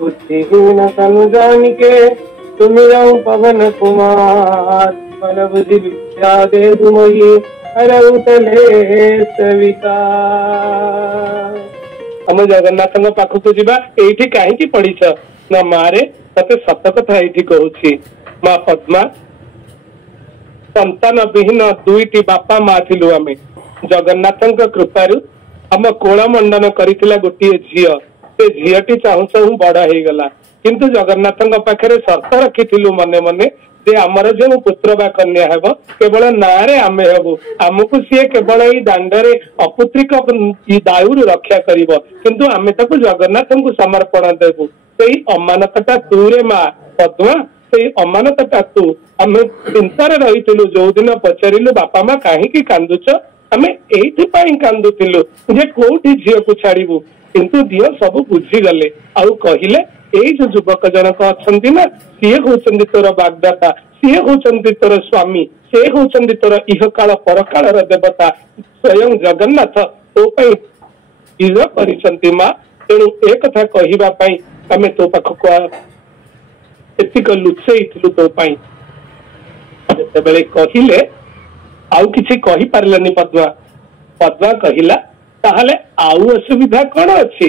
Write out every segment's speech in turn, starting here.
बुद्धिहीन तनु जानिके सुमिरौ पवन कुमार। बल बुद्धि विद्या दे तुमहि हरऊ कलेश विकार। हम जगन्नाथ पाखक जीवा एठी कहीं पढ़ीच ना मारे तते सत कथा एठी कहूची। माँ पद्मा संतान विहीन दुईटी बापा माँ थिलु आमे जगन्नाथ कृपारु आम कोल मंडन करथिला गोटे झील से झीलटी चाहू चाहू बड़ हो गला किंतु जगन्नाथ पाखे शर्त रखिलु मने मने जे आमर जो पुत्र बा कन्या हेब केवल नारे आमे हेबु आमको सी केवल ई दांडरे अपुत्रिक दायु रक्षा करिवो किंतु आमे ताको जगन्नाथ को समर्पण देबु। सेई अमानतटा तूरे माँ पद्मा से अमानतटा तू आमे चिंतार रहिथिलु जो दिन पचारिलु बापा माँ काहेकि कांदुच आमे एइथिपाई कांदुथिलु जे कोठी झियो को छाड़िबु किंतु दियो सब बुझी गले आउ कहिले एई जो युवक जनक अछंती ना सी होचंदी तोर बागदाता सी होचंदी तोर स्वामी से होचंदी तोर इहकाल परकालर देवता स्वयं जगन्नाथ तो पई इज परिचंती माँ तेणु ए कथा कहिबा पई आमे तो पाखक एतिक लुचेइथिलु तो पई जेतेबेले कहिले आउ किछि कहि पारलनी पद्मा पद्मा कहिला ताहले आउ असुविधा कौन अच्छी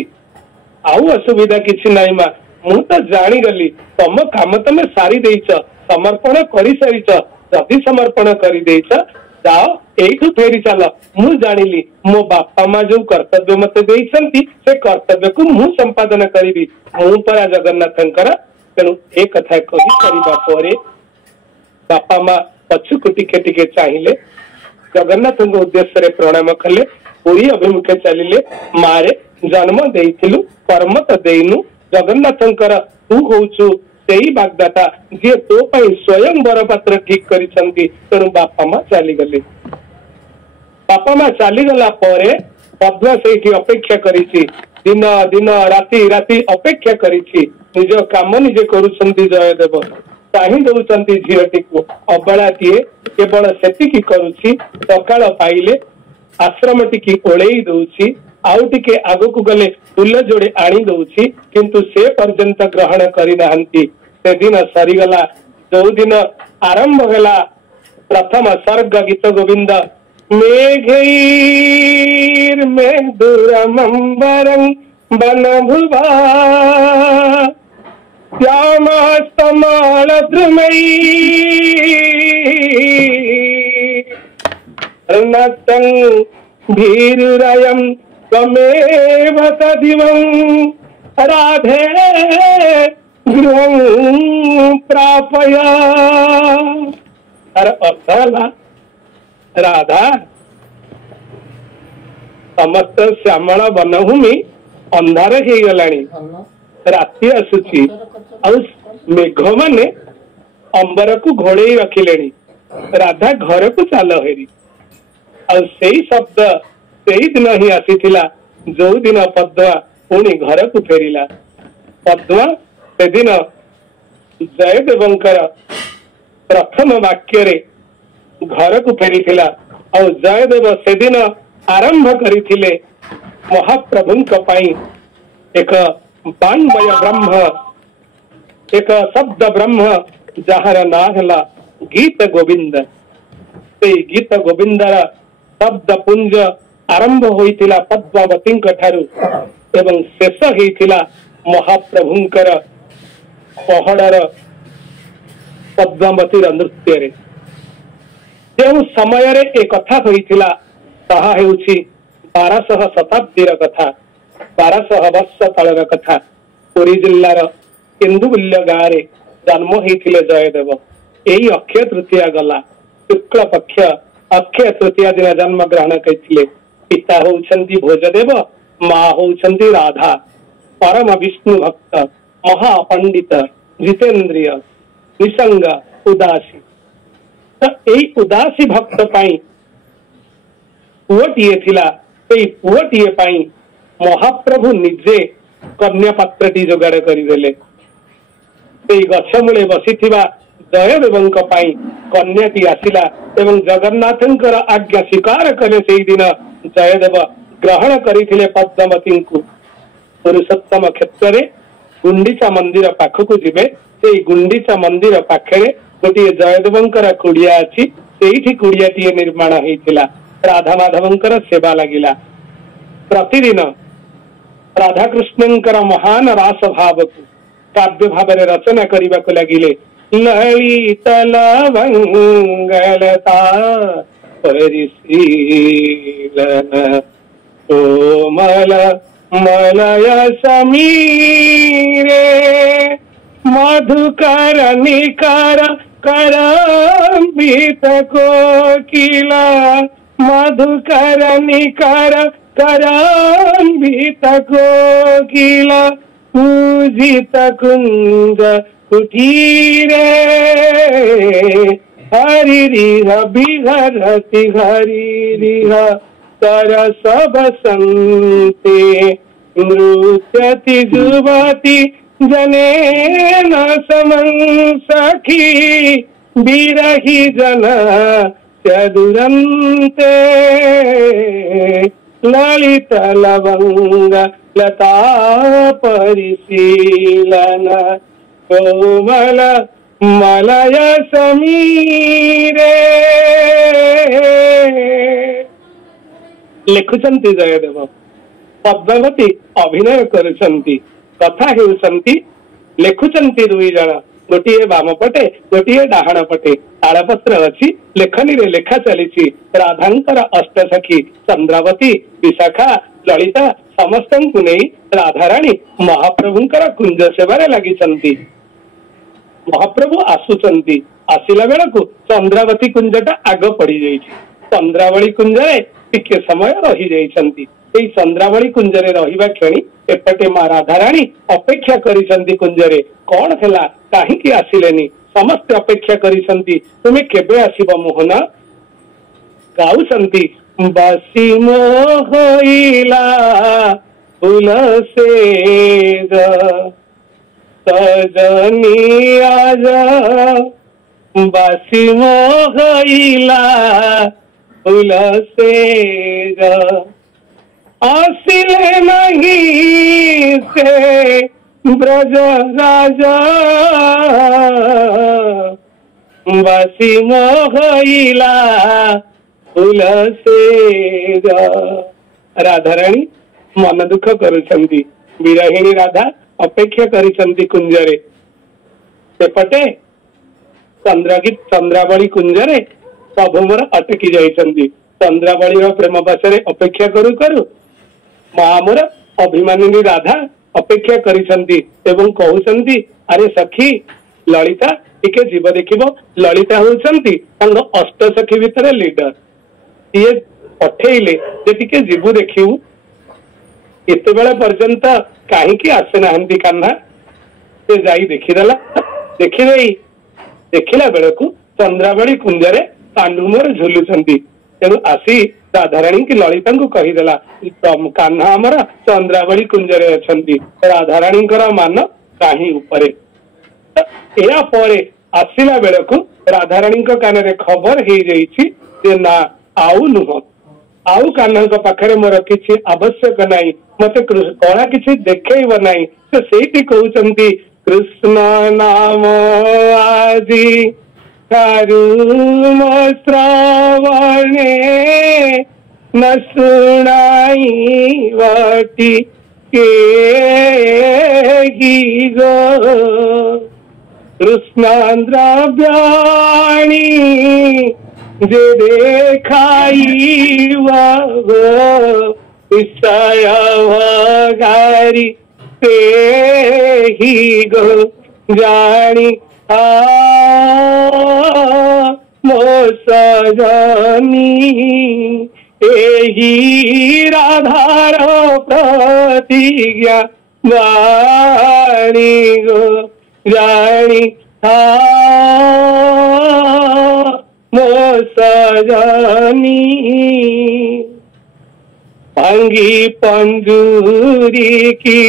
आउ असुविधा किसी नाई माँ मु तो जानी गली तम काम तमे सारी देइछ समर्पण करि सारिछ जदि समर्पण करि देइछ जाओ एठू फेरी चल मु जानिली मो बापा माँ जो कर्तव्य मते देइछंती से कर्तव्य को मु संपादन करिबी मु परा जगन्नाथंकर तेणु ए कथा कहि करिबा परे बापा माँ पछुकु टिके टिके चाहिए जगन्नाथ उद्देश्य रे प्रणाम कले पुरी अभिमुखे चलिले मारे जन्म देइथिलु कर्म तो देइनु जगन्नाथंकर तू होचु सेई बागदाता जे तो पई स्वयं बरपात्र ठीक करिसंती तेणु बापा माँ चली गले। बापा माँ चली गला परे पद्मा सेठी अपेक्षा करिछि दिन दिन राति राति अपेक्षा करिछि निज काम निजे करुसंती जयदेव चाही दउचंती झीलटी को अबलाटीए केवल सेतिकी करुछि सकाळ पाइले आश्रम टी ओलई दउछि आउ टिके आगकू गले फूल जोड़े आनी दउछि किंतु से पर्यंत ग्रहण करि नाहंती। से दिन सरीगला जो दिन आरंभ होला प्रथम सर्ग गीत गोविंद मेघैर मेघदुरमंबरं वनभुवा श्यामास्तमाल द्रुमई नतं भीरुरयं त्वमेव तदिवं राधे गृहं प्रापय। अरे अर्थला राधा समस्त श्यामल वनभूमि अंधार हो गलानी राति आसुची मेघ माने अंबर को घोड़े रखिले राधा घर को चाल हेरी आई शब्द से दिन ही आसीथिला जो दिन पद्मा पुणी घर को फेरिला। पद्मा से दिन जयदेवंकर प्रथम वाक्य रे घर को फेरी और जयदेव से दिन आरंभ करथिले महाप्रभुंक पई एक बाणमय ब्रह्म एक शब्द ब्रह्म जहार ना हला गीत गोविंद से गीत गोविंदर शब्द पुंज आरंभ होइथिला पद्मावती ठारू एवं शेष होइथिला महाप्रभुंकर पहड़र पद्मावती नृत्य रे जो समय रे एक कथा होइथिला ताहा हेउछि 1200 शताब्दीर कथा 1200 वर्ष तलर कथा। पुरी जिल्लार केन्दुबुल्य गाँव रे जन्म होइथिले जयदेव। एई अक्षय तृतीया गला शुक्ल पक्ष अक्षय तृतीया दिन जन्म ग्रहण करथिले। पिता होउछंती भोजदेव माँ होउछंती राधा परम विष्णु भक्त महापंडित जितेंद्रिय निसंग उदासी। तो एई उदासी भक्त पाई पुअटीए थिला एई पुअटीए पाई महाप्रभु निजे कन्या पात्रटी जोगाड़ करदेले। गछ मूले बसीथिबा जयदेवंक पाई कन्याटी आसिला एवं जगन्नाथंकर आज्ञा स्वीकार कले सेई दिन जयदेव ग्रहण करिथिले पद्मावती को। पुरुषोत्तम क्षेत्र रे गुंडीचा मंदिर पाखक जीवे से गुंडीचा मंदिर पाखे गोटे जयदेवंकर कुड़िया अच्छी से कुड़ियाटी निर्माण होता राधा माधवंकर सेवा लगिला प्रतिदिन राधाकृष्णंकर महान रास भाव को काव्य भाव रचना करने को लगिले ललित लवंगलता परिशीलन कोमल मलय समीरे मधुकर निकर करंबित कोकिला मधुकर निकर करंबित कोकिला पूजित कुंज कुटीरे हरिरिह बिहरति हरिरिह तरस बसन्ते नृत्यति जुवति जनेन समं सखी बिरहि जन चदुरन्ते ललित लवंग लता परिशीलन कोमल मलय समीरे लिखुचंती जयदेव पद्मावती अभिनय करुचंती कथा हेउचंती लिखुचंती दुई जण गोटे बाम पटे गोटे डाहाण पटे तालपत्र अच्छी लेखनी रे लेखा चली राधांकर अष्टसखी चंद्रावती विशाखा ललिता समस्त को नहीं राधाराणी महाप्रभुंकर कुंज सेवारे लगी महाप्रभु आसुचंती आसिला बेला को चंद्रावती कुंजटा आग पड़ी जाइछि चंद्रावली कुंजरे टिके समय रही जाइछंती एई चंद्रावली कुंजरे रहिबा क्षणी एपटे मां राधाराणी अपेक्षा करिसंती कुंजरे कोन हला काहे कि आसिलेनी समस्त अपेक्षा करिसंती तुमे केबे आसीबो मोहन गाउसंती बासी मोहइला फूल से सजनी आज बासी मोहइला फूल से आसिले नहीं से ब्रज राजा बासी मोहइला फूल से राधाराणी मन दुख करुछंती विरहिणी राधा अपेक्षा करिसंती कुंजरे सेपटे चंद्रावली कुंजरे प्रभुमर अटकी जाइछंती चंद्रावली प्रेम पछरे अपेक्षा करू करू महामर अभिमानिनी राधा अपेक्षा करिसंती एवं कहउसंती अरे सखी ललिता टिके जीव देखिबो ललिता होउसंती तांग अष्ट सखी भितर लीडर ये पठेइले जे टिके जीव देखिबू एते बेला पर्यंत काहे कि आसे नाहंती कान्हा से जाई देखिदेला देखिला बेला को चंद्रावली कुंजरे पांडुमर झुलुचंती तेणु आसी राधाराणी की ललिता को कहीदेला कान्हा आमर चंद्रावली कुंजरे अछंती राधाराणी मान काही उपरे या परे आसिला बेला को राधाराणी कान रे खबर हे जाइछि जे ना आउ नुह आउ कान्हा पाखरे मोर किछि आवश्यक नाही मते कला किछि देखैब नाही से सेठी कहउचंती कृष्ण नाम आदि करुम श्रावणे न सुनाई वाटी के गो कृष्णान्द्राव्याणी जे देखाई विषय भगारी ते ही गो जानी मो सजनी एही राधार प्रतिज्ञा वाणी गो जानी मो सजनी भांगी पंजूरी की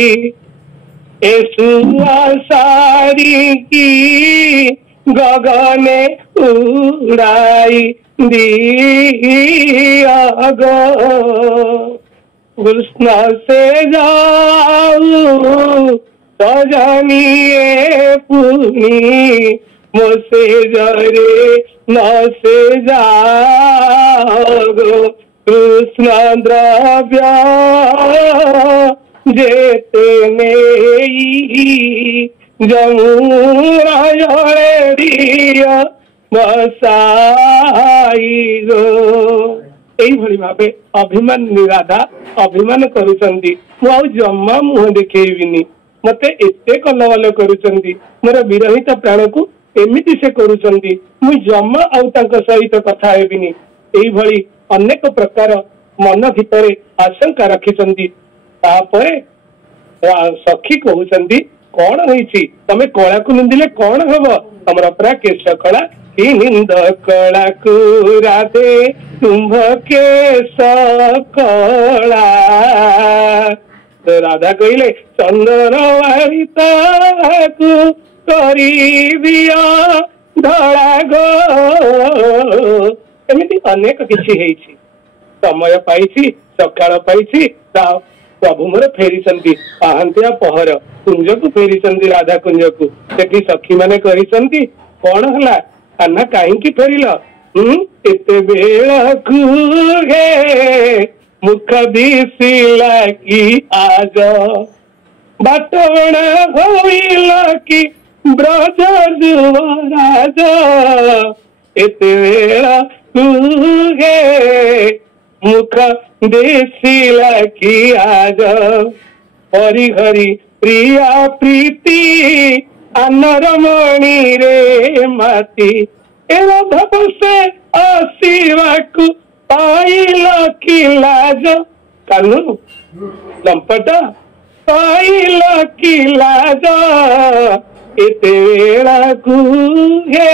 सारी की गगने उड़ाई दिया गो कृष्ण से जाऊ सजनिए पुनी मोसे जरे न से जागो कृष्ण द्रव्य जेते नेई जमुना जले दिया बसाई गो। एइभଳି भावे अभिमान निराधा अभिमान करुचंदी मु आउ जम्मा मुह देखेबिनी मते एते कलवल करुचंदी मोर विरहित प्राण को एमिति से करुचंदी मु जम्मा आउ तांक सहित कथा हेबिनी। एइभଳି अनेक प्रकार मन भितरे आशंका रखिचंदी। तापरे सखी कहउचंदी कौन होईची तमे कला को निंदिले कौन हबो हमर परा केश कला कि निंद कला को राधे तुम्भ केश कला। तो राधा कहले चंदन वारिता को करी दिया धड़ा गो। एमिति अनेक किछि हेइछि समय पाइछि सकाळ पाइछि प्रभु मोर फेरी पाहांतिया पहर कुंज को फेरी राधा कुंज को सेठी सखी माने कहिसंती कौन हला कान्हा काहींकी फेरिल एते बेळकु हे मुख दिसिला की आज बाटवण होइल की ब्रज जुवराज एते बेळकु हे मुख देशिला की आज परिहरी प्रिया प्रीति अनरमणि रे माती एवं से आशीर्वाद पाइल की लाज कानू लंपट पाइल की लाज एते वेळाकू हे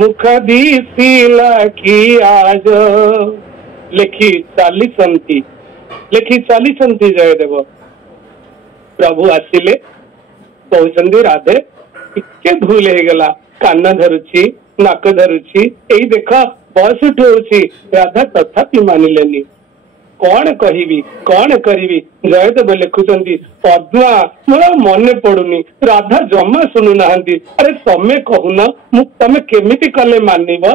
मुख दिसिला की आज। लेखी चालीसंती जयदेव प्रभु आसिले कहते राधे टिके भूल हो गला कान धरुची नाक धरुची एई देख बस उठौची राधा तथापि मानिलेनी कौन कहिबी कौन करिबी। जयदेव लिखुचंदी पद्मा मोर मने पड़ुनी राधा जमा सुनु नाहंती अरे तमे कहून मु तमे केमिति कले मानिब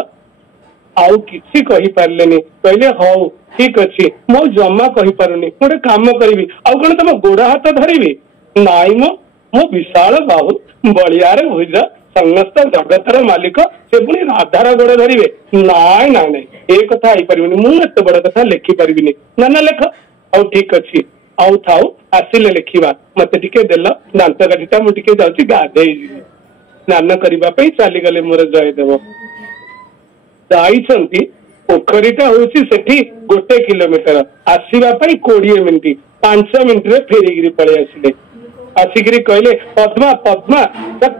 आउ किछि कहि पारलेनी कहले हौ ठीक अछि मो जमा कहि पारुनी गोटे काम करिबी आउ कोन तम गोड़ हाथ धरिबी नाई मो विशाल बाहु बलियार भुज समस्त जगतर मालिक से पुणी राधार गोड़ धरिबे नाई ना नाई ए कथा आई परिबनी मु एते बड़ कथा लिखि परिबिनी ना ना लेख आउ ठीक अछि आउ थाउ आसिले लिखिबा मते टिके देल दांत काटिटा मु टिके जाउची गाधेई स्नान करबा पई चली गले मोर जयदेव जाइछंती पोखरीटा होउची सेठी 1 किलोमीटर आसीबा पई 20 मिनिट 5 मिनिट रे फेरीगिरी पळे आसिले आसिगिरी कहले पद्मा पद्मा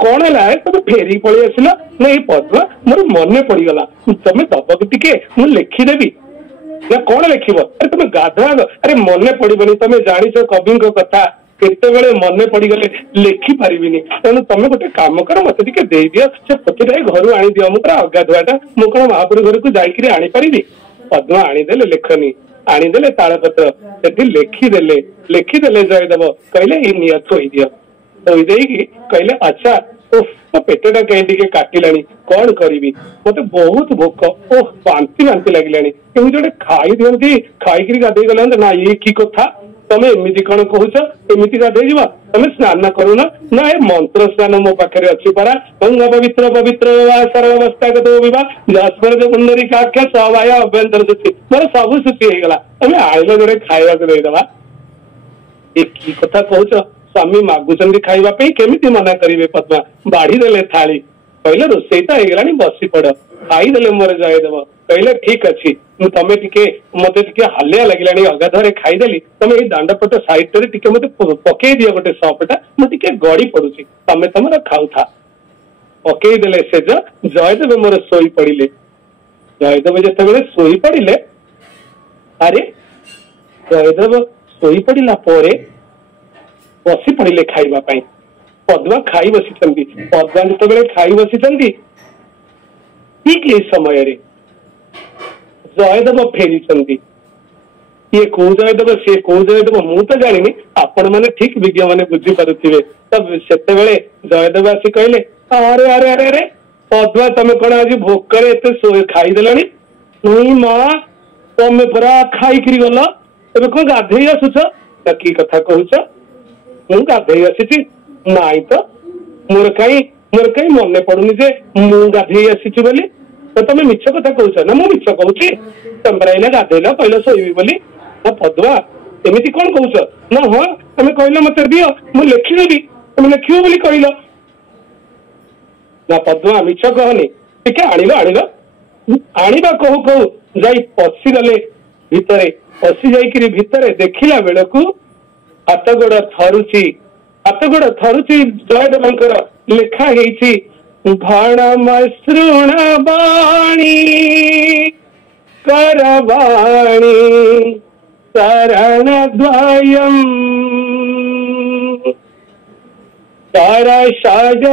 कौन है तुम फेरी पळी आसिल नहीं पद्मा मोर मने पड़ी गला तमे दबक टिके मु लिखिदेवी ना कौन लिखिब अरे तुम गाधा अरे मने पड़बनी तमे जानिछ कवि कथा केतेबेले मने पड़गले लिखि पारिबिनी तेणु तमे गोटे काम कर मते टिके देई दियो से पतिटा घर आनी दियो मु पूरा अगाधुआटा मु कोन महापुर घर को जाइकरी आनी पारिबी पद्मा आनी देले लेखनी आनी देले तालपत्र सेठी लिखिदेले जयदेव कहले इ निय थोई दियो थोई देई कहले अच्छा ओह पेटटा कहीं टिके काटिलानी कौन करी मते बहुत भोक ओह बांति बांति लगिलानी केमी जोटे खाई दियंती खाईकरी गाधेई गले ना ये की कथा तमे एमिति कौन कहूच एमिति गाधेई जीवा तमे स्नान करूना ना ए मंत्र स्नान मो पाखरे अछि परा गंग पवित्र पवित्र सर्वावस्थागत विवाह जस्पर पुंडरी काख्य सवाय अभ्यंतर सुचि मोर सब सुचि हे गला तमे आइलो जोटे खाइबा को देई दबा ए की कथा कहूच स्वामी मागुचंदी खाइबा पे केमिति मना करिवे पद्मा बाढ़ी देले थाली कहले रोसईटा हे गलानी बसी पड़ खाई देले मोर जयदेव कहले ठीक अछि मु तमे टिके मते टिके हालिया लागिलानी अगाधरे खाई देली तमे ए दांडपट साइड रे टिके मते पकेई दियो गोटे सपटा मु टिके गड़ी पडुची तमे तमरा खाउ था पकेई देले से जयदेव मोर सोई पड़िले जयदेव जेतेबेले सोई पड़िले अरे जयदेव सोई पड़िला परे बसी पड़े खाइबा पाई पद्मा खाई बसी पद्मा जो खाई बसी ठीक ये समय रे जयदेव फेरी ये कौ जयदेव सी कौ जयदेव मु तो जानी आपण मैंने ठीक विज्ञ मैंने बुझीपे तब से जयदेव आसी कहले अरे अरे अरे अरे पद्मा तमें कौन आज भोकर एत खाईदेला नहीं माँ तमें पूरा खाई गल ए कौन गाधे आसुच कि कथा कहूच मु गाधे आसी नाई तो मोर कहीं मन पड़ुनी जे मु गाधे आसी बोली तो तुम मिछ कथा कहूच ना मु मिछ कहूँ तुम पहले गाधेल कहल शोबी बोली ना पद्मा एमती कौन कहूच ना हाँ तुम कहल मत दियो मुझे लिखिदेवी तुम लिखिब बोली कहल ना पद्मा मिछ कहनी टिके आणवा कहू कहू जाई पशिगले भितरे पशि जाइकरी भितरे देखिला बेलू हाथ गोड़ थरुची जयदेवंकर लेखा है घणम श्रृणवाणी करवाणी शरणद्वयम् सरसज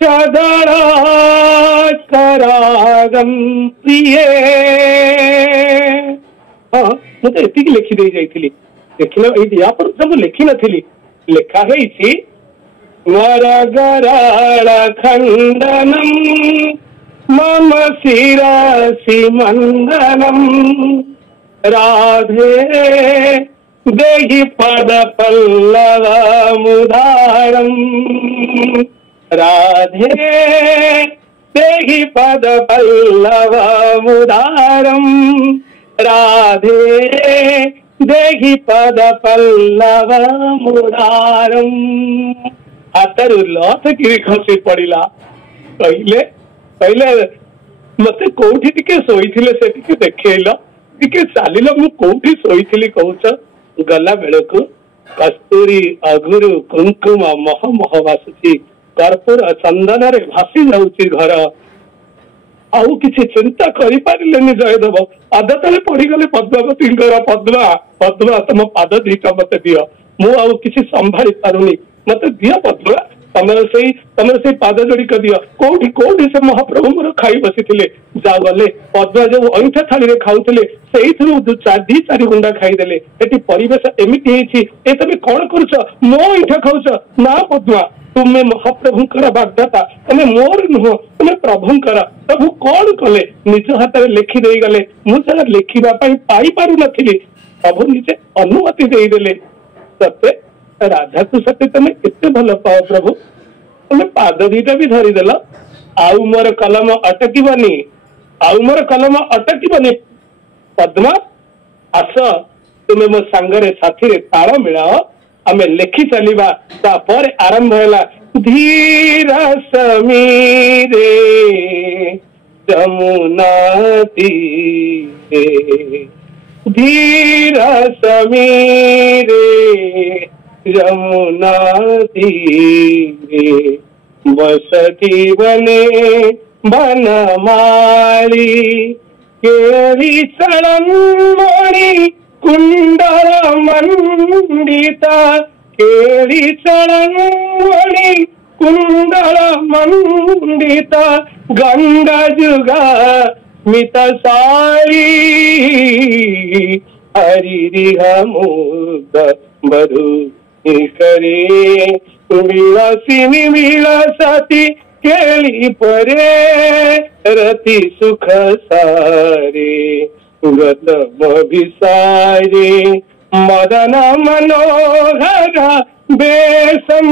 सदरा करागम प्रिय हाँ मुझे एति लिखी दे जाइथिली देखिला या पर सब लिखी नथिली लेखा है वरगराळ खंडनम मम शिरसि मंदनम राधे देहि पद पल्लवमुदारम राधे देहि पद पल्लवमुदारम राधे देहि पद पल्लवमुदारम हाथरू लथ कि खसी पड़ा कहले कहले मत कौटी टिके शोइथिले से टिके देखैल टिके चालिल मु कौटी शोइथिली कहूच गला बेलकु कस्तूरी अगुरु कुंकुम मह मह भासुची कर्पूर चंदन रे भासी जाउची घर आउ किसी चिंता करि पारिलेनी जयदेव पाद तले पड़ीगले पद्मावती पद्मा पद्मा तुम पाद दीटा मत दियो मु आउ किसी संभाली पारुनी मत दियो पद्मा तमर से पाद जोड़िक दियो कोठी कोठी से महाप्रभु मोर खाई बसी जा गले पद्मा जो अंठा थाली खाऊले से दी चारि गुंडा खाईदेले एटी परिवेश एमती ए तमें कौन करुच मो अंठा खाऊच ना पद्मा तुम्हें महाप्रभुंकर बाग्दाता तुम्हें मोर नुह तुम्हें प्रभुंकर प्रभु कौन कले निज हाथ में लिखिदे गले मुझे लिखा पाई पारु नथिली प्रभु निजे अनुमति देदेले सत्य राधा को सत्य तुम्हें केते भल पाओ प्रभु तुम्हें पाद दीटा भी धरीदेल आउ मोर कलम अटकबनी आउ मोर कलम अटकबनी पद्मा आस तुम्हें मो सांगरे साथी रे ताल मिलाओ आम लिखि चलवा तापर आरंभ है धीर समीरे जमुना तीरे धीर समीरे यमुना तीरे बसती बने बनमाली केरी चरण मोड़ी कुंडल मंडिता केरी चरण मोड़ी कुंडल मंडिता गंड जुगा मित सारी हरिहा मुद बधु करे विलासिनी विलासती केली परे रति सुख सारे गतम विसारे मदन मनोहर बेसम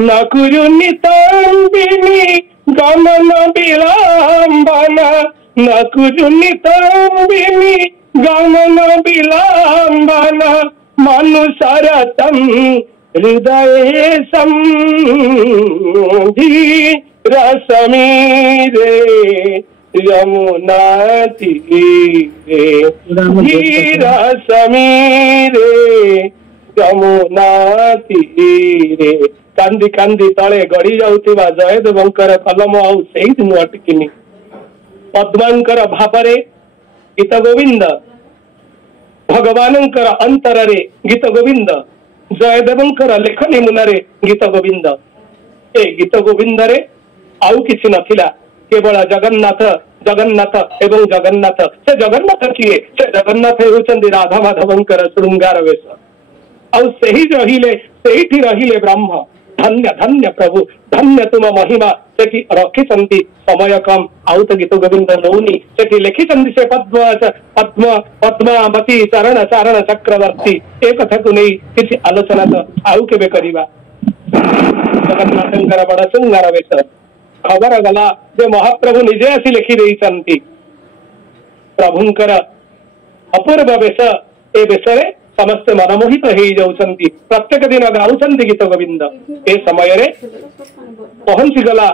न कुरु नितंबिनी गमन विलंबना न कुरु नितंबिनी गमन विलंबना मनुसरतम हृदय संधि रसमीरे यमुना तीरे धीर समीरे यमुना तीरे कांदी कांदी तले गड़ी जाउथिबा जयदेवंकर कलम आउ सेहि मु अटकिनी पद्मांकर भावरे गीत गोविंद भगवानंकर अंतरे गीत गोविंद जयदेवंकर लेखनी मुनारे गीत गोविंद ए गीत गोविंद रे आउ किछि नथिला केवल जगन्नाथ जगन्नाथ एवं जगन्नाथ से जगन्नाथ किए से जगन्नाथ होचंदी राधा माधवंकर श्रृंगार वेश आउ सही रहिले ब्रह्म धन्य धन्य प्रभु धन्य तुम महिमा से रखिंट समय कम आउ तो गीत गोविंद नौनी से लिखिं से पद्म पद्म पद्मावती चरण चारण चक्रवर्ती एक कथा को नहीं किसी आलोचना तो आउ के करवा जगन्नाथ बड़ श्रृंगार वेश खबर गला जे महाप्रभु निजे आसी लिखि प्रभुंकर अपूर्व वेश ए वेश समस्ते मनमोहित हो जाउछंती प्रत्येक दिन गाउछंती गीत गोविंद ए समय रे पहुंची गला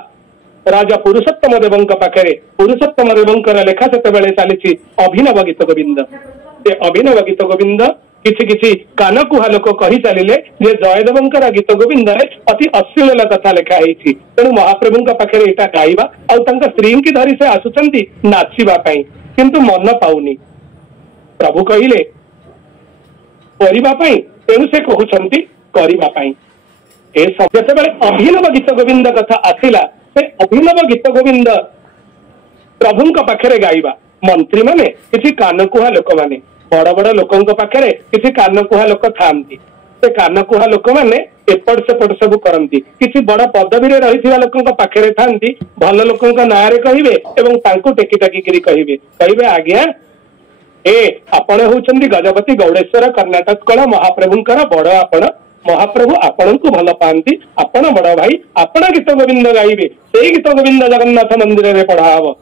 राजा पुरुषोत्तम देवं पाखे पुरुषोत्तम देवंकर लेखा से चली अभिनव गीत गोविंद से अभिनव गीत गोविंद किछि किछि कानकुहा लोक कही चलिले जे जयदेवंकर गीत गोविंद अति अश्लील कथा लेखा होती तेणु महाप्रभु पाखे यहाँ गाइबा और स्त्री की धरी से आसुचंती नाचिबा पई किंतु मन पाउनी प्रभु कहिले करबा पई तेणु से कहउछंती करबा पई ए जते अभिनव गीत गोविंद कथा आसिला से अभिनव गीत गोविंद प्रभुंक पाखे गाइबा मंत्री माने किछि कानकुहा लोक माने बड़ बड़ लोकों पाखे किसी कानकुहा लोक था से कानकुहा लोक मैंने एपट सेपट सब करती किसी बड़ पदवी में रही लोकों पाखे था भल लोकों ना कहे और टेकी टेकिकी कहे आज्ञा ए आपण होउछंती गजपति गौड़ेश्वर कर्नाटक कला महाप्रभुंकर बड़ आपण महाप्रभु आपण को भल पाती आपण बड़ भाई आपण गीत गोविंद गाइबे से गीत गोविंद जगन्नाथ मंदिर में पढ़ा हम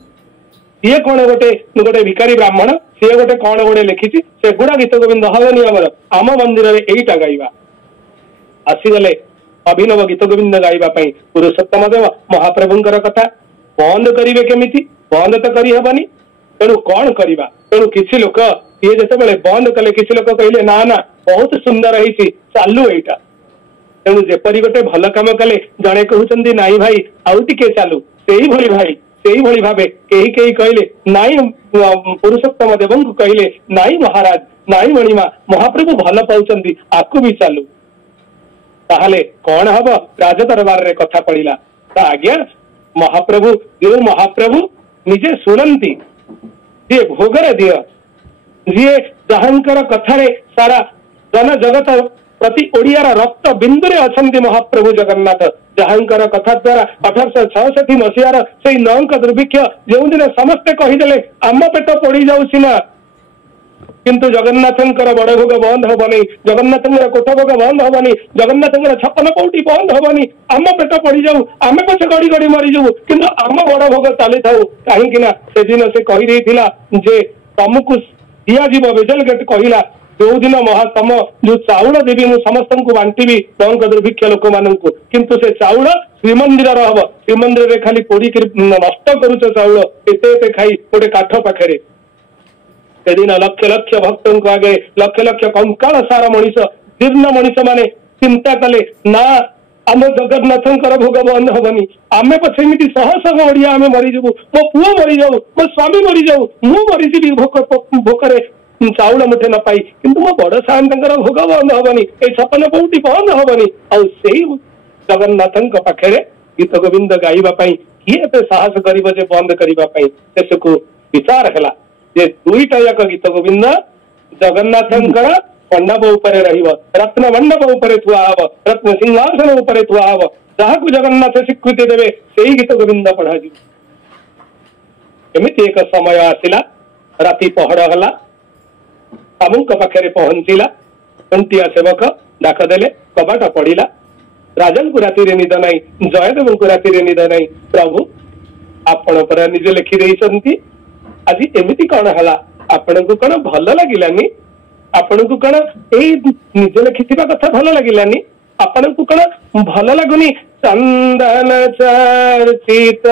सी कौन गोटे गोटे भिकारी ब्राह्मण सी गोटे कौन गोटे लिखी से गुड़ा गीत गोविंद हवनी आमर आम मंदिर में यहीटा गाइबा आसीगले अभिनव गीत गोविंद गाइबा पुरुषोत्तम देव महाप्रभुंकर कथा बंद करेंगे केमिति बंद तो करहबनी तेणु कौन करवा तेणु किसी लोक ये जिते बंद कले किसी लोक कहले ना ना बहुत सुंदर है चालू यहाँ तेणु जेपरी गोटे भल कम कले जड़े कहते नाई भाई आउ टिके चालू से ही भाई से ही भावे कही कही कहले नाई पुरुषोत्तम देव को कहले नाई महाराज नाई मणिमा महाप्रभु भल पाउचंदी आपको भी चालू ताहले कौन हम राज दरबार रे कथा पड़िला आज्ञा महाप्रभु जो महाप्रभु निजे सुनती जी भोगर दिय जी जहांकर कथारे सारा जन जगत प्रति ओडियार रक्त बिंदुरे अछंती महाप्रभु जगन्नाथ जहांकर कथा द्वारा 1866 मसीहार से नौंक दुर्भिक्ष जो दिन समस्ते कहीदेले आम पेट पड़ जाऊ सीना किंतु जगन्नाथंकर बड़ भोग बंद हबनी जगन्नाथंकर कोठ भोग बंद हबनी जगन्नाथंकर 56 पौटी बंद हबनी आम पेट पड़ जाऊ आम पछे गड़ी गड़ी मरी जाऊ किंतु आम बड़ भोग चली था कहीं से दिन से कही जे तुमको दिया जीव बेजल गेट कहला जो दिन महातम जो चाउल देवी मु समस्त को बांटी नौंक दुर्भिक्ष लोक मान किंतु से चाउल श्रीमंदिर हम श्रीमंदिर में खाली पोड़ी नष्ट करुच चाउल एते खाई गोटे काठ पाखे से दिन लक्ष लक्ष भक्तों को आगे लक्ष लक्ष कंकाल सारा मनीष जीर्ण मनीष माने चिंता कले ना आम जगन्नाथंकर भोग बंद हबनी आमे पछेमिति शह शह ओडिया आमे मरीजु मो पुओ मरी जाऊ मो स्वामी मरी जाऊ मु मरीजी भोकरे चाउल मुठे न पाई किंतु मो बड़ साहंतर भोग बंद हबनी ए 56 पौटी बंद हबनी आउ सेही जगन्नाथंक पाखे गीत गोविंद गाइबा किए एते साहस करिबो जे बंद करिबा शेषकु विचार हला जे दुईटा याक गीत गोविंद जगन्नाथंकर मंडप उपरे रहिबो रत्न मंडप उपरे थुआ हबो रत्न सिंहासन उपरे थुआ हबो जहाकु जगन्नाथ स्वीकृति देवे सेही गीत गोविंद पढ़ा जी एमिति एक समय आसिला राति पहड़ हला सामुक पाखे पहुंचला अंतिया सेवक डाक देले कबाट पड़िला राजन को राति निद नाई जयदेव को राति निद नाई प्रभु आपण पर निजे लिखि देइछंती आज एमिति कौन हला आपण को कौन भल लगिलानी आपण को कौन निजे लिखिथिबा कथा भल लगिलानी आपण को कौन भल लगुनी चंदन चर्चित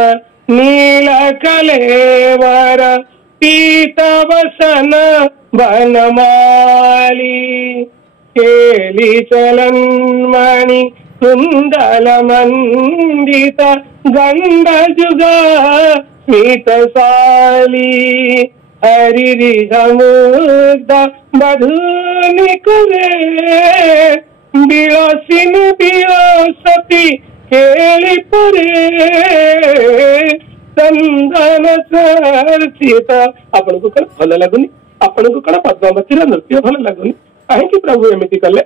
नीला कलेवर पीतवसन वनमाली केली चलन मणि कुंडल मंडित गंड जुगा स्मितशाली हरिरी समुद्र मधुनि करे बिलसिन बिलसती केली परे चंदन चर्चित आपन को कौन भल लगुनि आपन को कौन पद्मावती नृत्य भल लगुनि कहीं प्रभु एमती कले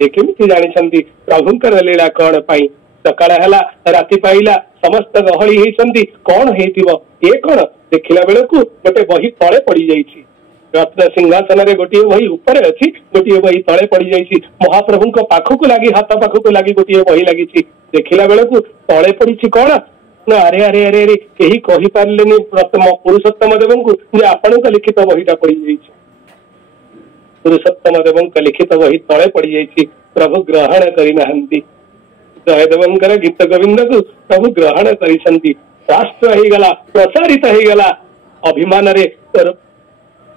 ये केमिति जानी प्रभुंकर लीला कौन पाई सकाळ है राति पाइला समस्त गहली होती कौन हो ये कौन देखला बेलू गोटे बही तले पड़ जाइए रत्न सिंहासन रे गोटे बही ऊपर अच्छी गोटे बही तले पड़ जाइए महाप्रभु पाखक लगी हाथ पाखक लगी गोटे बही लगी देखला बेलू तले पड़ी कौन ना अरे अरे अरे अरे कही कही पारे पुरुषोत्तम देव को आपण लिखित बहीटा पड़ जाइए पुरुषोत्तम देव लिखित बही तले पड़ जाइए प्रभु ग्रहण करना जयदेवंकर गीत गोविंद को प्रभु ग्रहण कर राष्ट्र हो गला प्रसारित हो गला अभिमान रे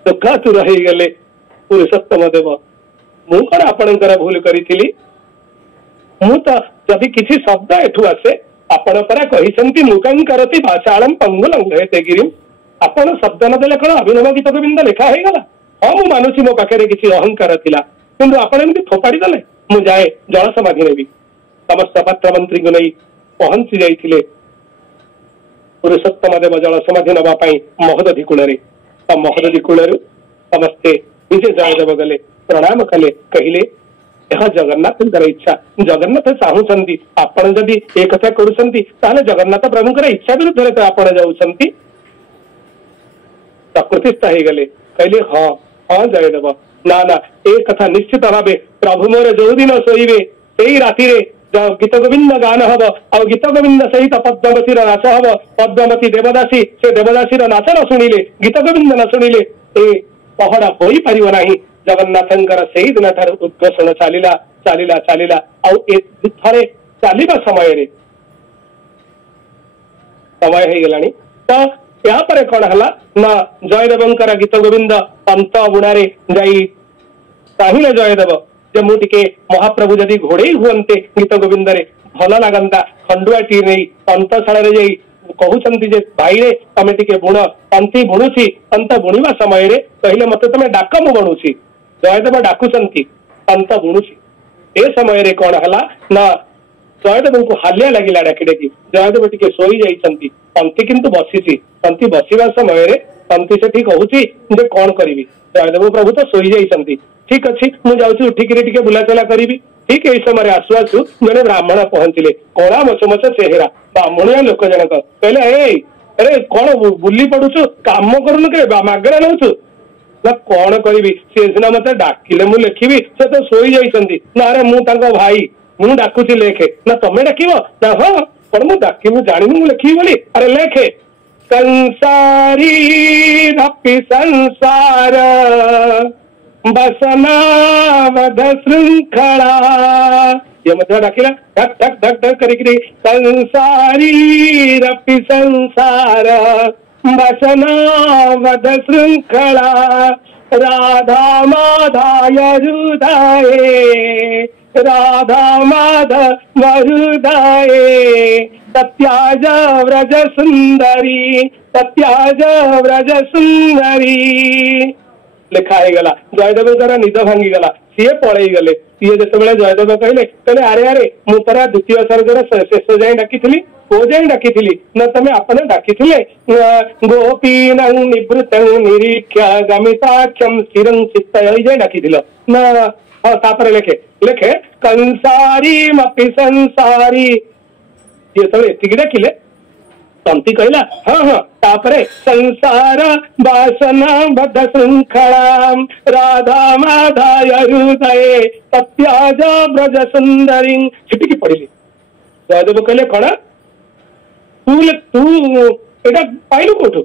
दुखातुर हो गले पुरुषोत्तम देव मु कौन आपणकर भूल करी मु तो जदि किसी शब्द एठू आसे आपण परा कही मुखं करती भाषाणम पंगुलंघयते गिरिम आपण शब्द न देले कौन अभिनव गीत गोविंद लिखा हो गला हाँ मु मानुची मो पाखे किसी अहंकार थिला किंतु आपण एमती फोपाड़ी देले मु जाए जल समाधि नेबी समस्त पात्र मंत्री को नहीं पहुंची जाइए पुरुषोत्तम देव जल समाधि नापी महोदधि कूल महोदधि कूल समस्ते विजय जयदेव गले प्रणाम कले कहले यह जगन्नाथ इच्छा जगन्नाथ चाहूंगी आपण जदि एक कथा करुँच जगन्नाथ प्रभुंकर इच्छा विरुद्ध तो आप जाऊँगी प्रकृतिस्थ हो गले कहले हाँ हाँ जयदेव ना ना एक कथा निश्चित भाव प्रभु मोर जो दिन शोबे से राति गीत गोविंद गान हम आ गीत गोविंद सहित पद्मावती नाच हम पद्मावती देवदासी से देवदासी नाच न शुणिले गीत गोविंद न शुणिले ए पहड़ा हो पार ना जगन्नाथंकर से ही दिन ठार उद्घोषण चलला चलला चलला आए चलवा समय समय हो गलानी तो या पर कौन है ना जयदेवंकर गीत गोविंद पंत बुणारे जाई चाहिए जयदेव जे मु टिके महाप्रभु जदि घोड़े हुए गीत गोविंद रे भल लगता खंडुआ टी नहीं पंतशाला रे कहते जे भाई रे तमे टिके बुण पंथी बुणुची पंत बुणवा समय रे कहले मते तमे डाक मु बुणुची जयदेव डाकुचंती पंत बुणुची ए समय रे कौन है ना जयदेव को हालिया लगिला डाकी डाकी जयदेव टिके सोई जाइछंती पंथी किंतु बसीची पंथी बसिबा समय रे पंथी से ठीक कहूची जे कौन करिवि जयदेव प्रभु तो सोई जाइछंती ठीक अच्छी मुझे उठिकी बुलाचला करी ठीक यही समय आसु आसु जड़े ब्राह्मण पहुंचले कला मचमच चेहरा ब्राह्मणिया लोक जनक कहले अरे कौन बुली पड़ुचु काम करूनु के मागेरा नौचु ना कौन करी सी सीना मत डाकिले मु लिखी से तो सोई जाइछंती ना अरे मु भाई मु डाकुची लेखे ना तमे डाकिब ना हाँ कौन मु डाकी मु जानी मु लिखी बोली अरे लेखे संसारी धपी संसार बसना वध श्रृंखला ये मध्य डाकिला धक धक धक धक करी संसारी रपि संसार बसना वध श्रृंखला राधा माधाय हृदये राधा माधव हृदये तत्याज व्रज सुंदरी तत्याज व्रज सुंदरी लिखा है गला जयदेव द्वारा निद भांगी गला सी पलई गले सी जो जयदेव कहले कहले अरे अरे मुझे द्वितीय सर्गर शेष जाए डाकी को जाए डाकी ना तमें आपने डाकी गोपीन निवृत निरीक्ष गमिताक्षम स्थिर चित्त जाए डाकी ना हाँ तापर लेखे लेखे कंसारी मपि संसारी ये सब एति डाकिले पंथी कहला हाँ हाँ तापरे संसार वासना बद्ध श्रृंखला राधा माधाय हृदये तत्याज ब्रज सुंदरी छिटिकी पड़िली जयदेव कहले कौन तू एटा पाइलु कोठु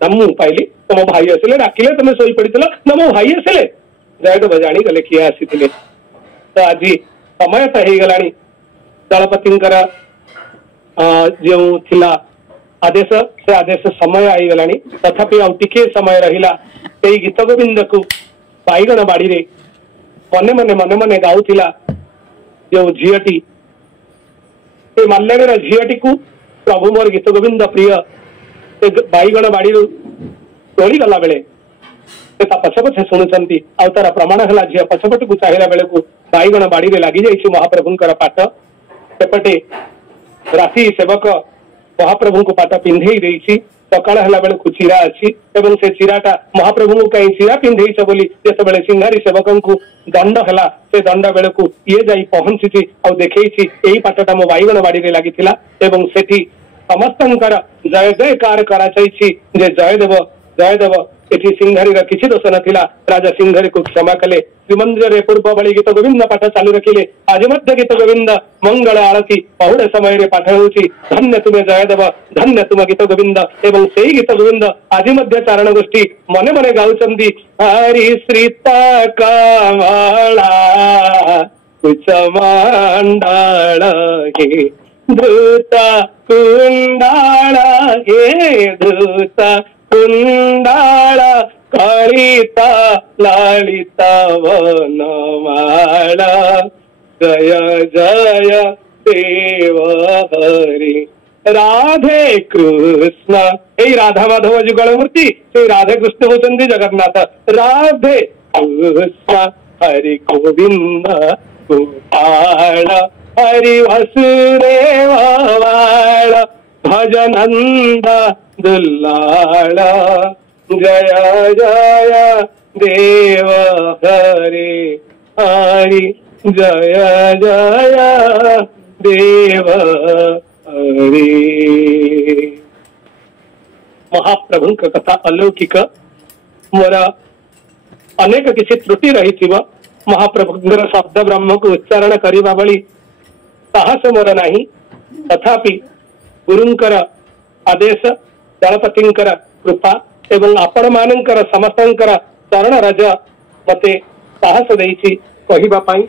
ना मु पाइली तुम भाई आसिले डाकिले तुम सोई पड़िथिल ना मो भाई आसिले जयदेव जानी गले किए आसीथिले तो आज समय तो हो गलानी दलपतिंकर जो थिला आदेश से आदेश समय आई गलानी तथापि आउ टिके समय रहिला एई गीत गोविंद को बाईगण बाड़ी रे मने मने मने मने गाउथिला जो झीयटी ए मल्याणीर झीयटी को प्रभु मोर गीत गोविंद प्रिय बाईगण बाड़ी तोड़ी गला बेले पछ पछे शुणुंट आउ तार प्रमाण है झील पछपट को चाहिए बेले को बाईगण बाड़ी लगी जाइए महाप्रभुंकर पाठ सेपटे राशि सेवक महाप्रभु को पाट पिंधे देइछि सकाळ हला बेले को चिरा अछि एवं से चिराटा महाप्रभु को कहीं चिरा पिंधे छ बोली जेते सिंहारी सेवकन को दंड हला से दंड बेले को ये जाई पहुंची और देखैछि एही पाटटा मो बाईगण बाड़ी रे लागिथिला एवं सेठी समस्तंकर जय जयकार करा चाहिछि जे जय देव एठी सिंहारी किसी दोष नथिला राजा सिंहारी को क्षमा कले श्रीमंदिर पूर्व बड़ी गीत गोविंद पाठ चालू रखिले आज मध्य गीत गोविंद मंगल आरती बहुड़ समय रे पाठ होउची धन्य तुम्हें जय देव धन्य तुम गीत गोविंद एवं से गीत गोविंद आज मध्य चारण गोष्ठी मने मने गाउचंदी हरि श्रीता कमला कुच मंडल हे धृता कुंडाल हे धृता कुंडाल कलिता ललिता वनमाला जय जय देव हरि राधे कृष्ण यही राधा माधव जुगल मूर्ति से राधे कृष्ण होचंदी जगन्नाथ राधे कृष्ण हरि गोविंद गोपाल हरि वसुदेव बाल भजनंद दुल्लाल जय जय देव हरि हरि जय जय देव हरि। महाप्रभु कथा अलौकिक मोर अनेक किसी त्रुटि रही महाप्रभु शब्द ब्रह्म को उच्चारण करने भली साहस मोर नहीं तथापि गुरुंकर आदेश दलपतिंकर कृपा एवं आपण मानकर समस्तंकर चरण राज मते साहस देइछि कहिबा पई।